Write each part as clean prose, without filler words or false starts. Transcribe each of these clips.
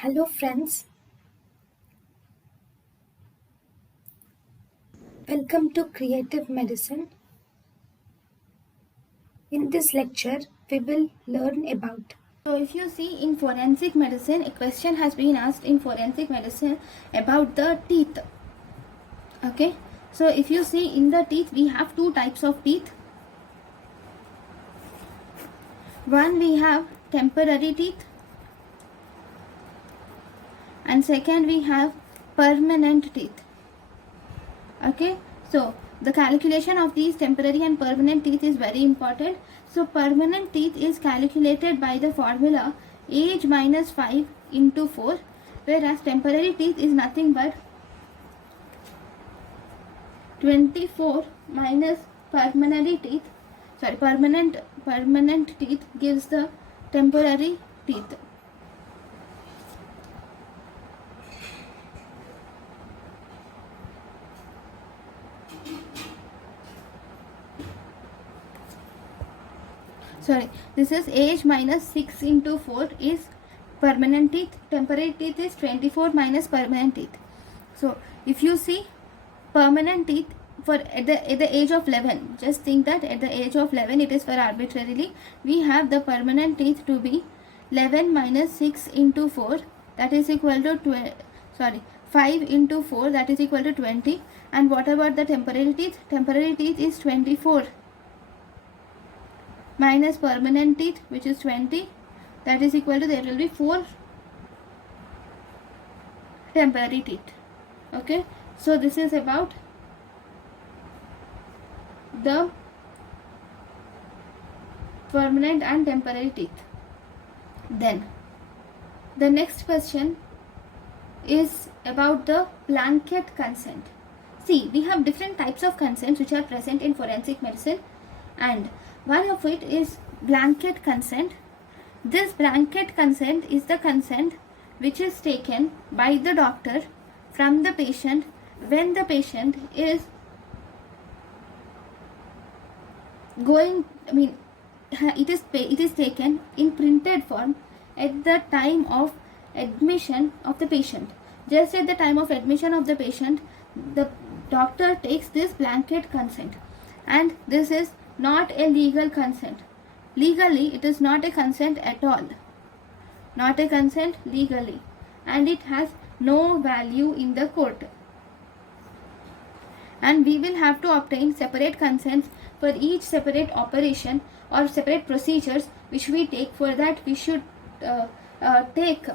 Hello friends, welcome to Creative Medicine. In this lecture, we will learn about. So if you see in forensic medicine, a question has been asked in forensic medicine about the teeth. Okay, so if you see in the teeth, we have two types of teeth. One, we have temporary teeth, and second, we have permanent teeth. Okay, so the calculation of these temporary and permanent teeth is very important. So permanent teeth is calculated by the formula age minus 5 into 4, whereas temporary teeth is nothing but 24 minus permanent teeth gives the temporary teeth. This is age minus 6 into 4 is permanent teeth. Temporary teeth is 24 minus permanent teeth. So if you see permanent teeth for at the age of 11, just think that at the age of 11, it is for arbitrarily, we have the permanent teeth to be 11 minus 6 into 4, that is equal to 5 into 4, that is equal to 20. And what about the temporary teeth? Temporary teeth is 24 minus permanent teeth, which is 20, that is equal to, there will be 4 temporary teeth. Okay, so this is about the permanent and temporary teeth. Then the next question is about the blanket consent. See, we have different types of consents which are present in forensic medicine, and one of it is blanket consent. This blanket consent is the consent which is taken by the doctor from the patient when the patient is it is taken in printed form at the time of admission of the patient. Just at the time of admission of the patient, the doctor takes this blanket consent, and this is not a legal consent. Legally, it is not a consent at all. Not a consent legally, and it has no value in the court. And we will have to obtain separate consents for each separate operation or separate procedures which we take. For that, we should take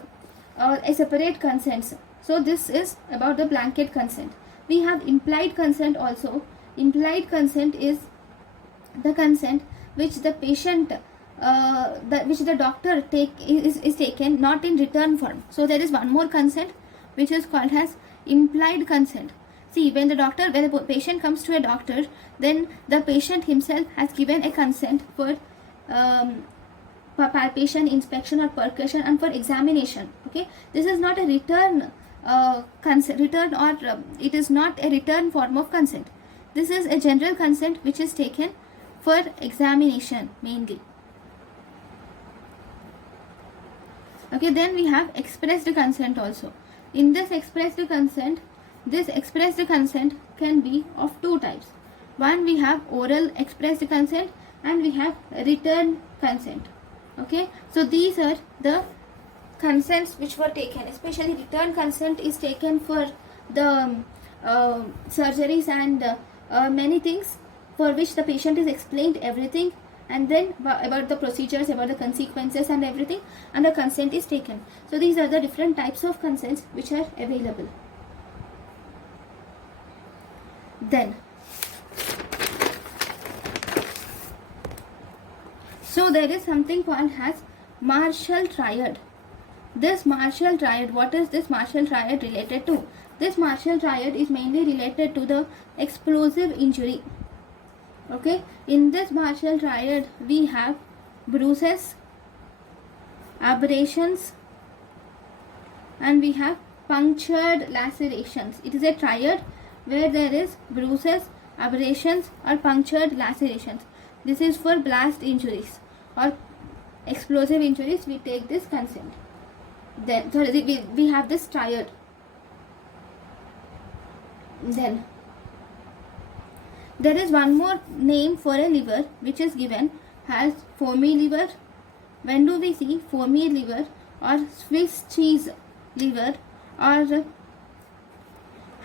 a separate consent. So this is about the blanket consent. We have implied consent also. Implied consent is the consent which the patient which the doctor is taken not in written form. So there is one more consent which is called as implied consent. See, when the patient comes to a doctor, then the patient himself has given a consent for palpation, inspection or percussion and for examination. Okay, this is not a return consent, it is not a return form of consent. This is a general consent which is taken for examination mainly. Okay, then we have expressed consent also. In this expressed consent can be of two types. One, we have oral expressed consent and we have written consent. Okay, so these are the consents which were taken. Especially written consent is taken for the surgeries and many things for which the patient is explained everything, and then about the procedures, about the consequences and everything, and the consent is taken. So these are the different types of consents which are available. Then, so there is something called as Marshall Triad. This Marshall Triad, what is this Marshall Triad related to? This Marshall Triad is mainly related to the explosive injury. Okay, in this Marshall Triad we have bruises, abrasions, and we have punctured lacerations. It is a triad where there is bruises, abrasions or punctured lacerations. This is for blast injuries or explosive injuries. We take this consent. Then sorry, we have this triad. Then there is one more name for a liver which is given as foamy liver. When do we see foamy liver or Swiss cheese liver or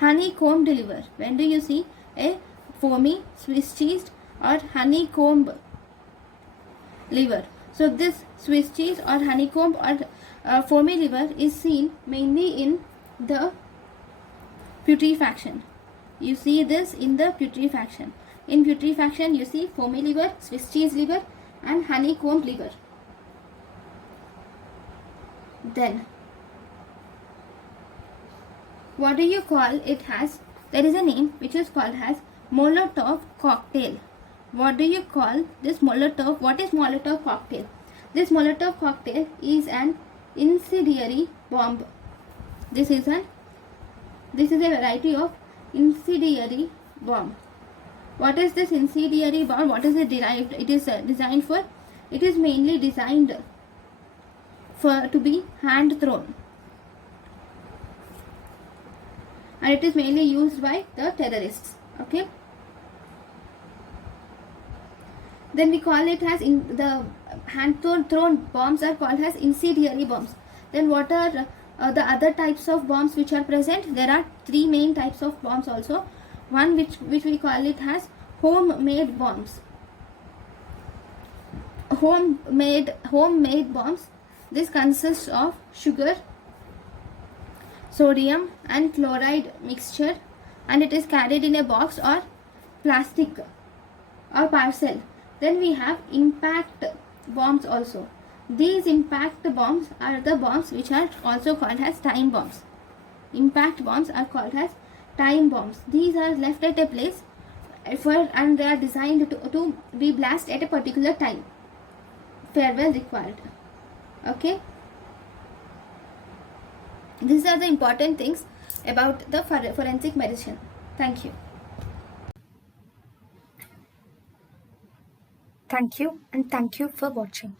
honeycombed liver? When do you see a foamy Swiss cheese or honeycomb liver? So this Swiss cheese or honeycomb or foamy liver is seen mainly in the putrefaction. You see this in the putrefaction. In putrefaction, you see foamy liver, Swiss cheese liver, and honeycomb liver. Then, what do you call it as? There is a name which is called as Molotov Cocktail. What do you call this Molotov? What is Molotov Cocktail? This Molotov Cocktail is an incendiary bomb. This is a variety of incendiary bomb. What is this incendiary bomb? What is it derived? It is designed for. It is mainly designed for to be hand thrown, and it is mainly used by the terrorists. Okay. Then we call it as the hand thrown bombs are called as incendiary bombs. Then what are the other types of bombs which are present? There are three main types of bombs also. One which we call it as homemade bombs. Homemade bombs. This consists of sugar, sodium and chloride mixture, and it is carried in a box or plastic or parcel. Then we have impact bombs also. These impact bombs are the bombs which are also called as time bombs. Impact bombs are called as time bombs. These are left at a place and they are designed to be blast at a particular time. Farewell required. Okay. These are the important things about the forensic medicine. Thank you. Thank you and thank you for watching.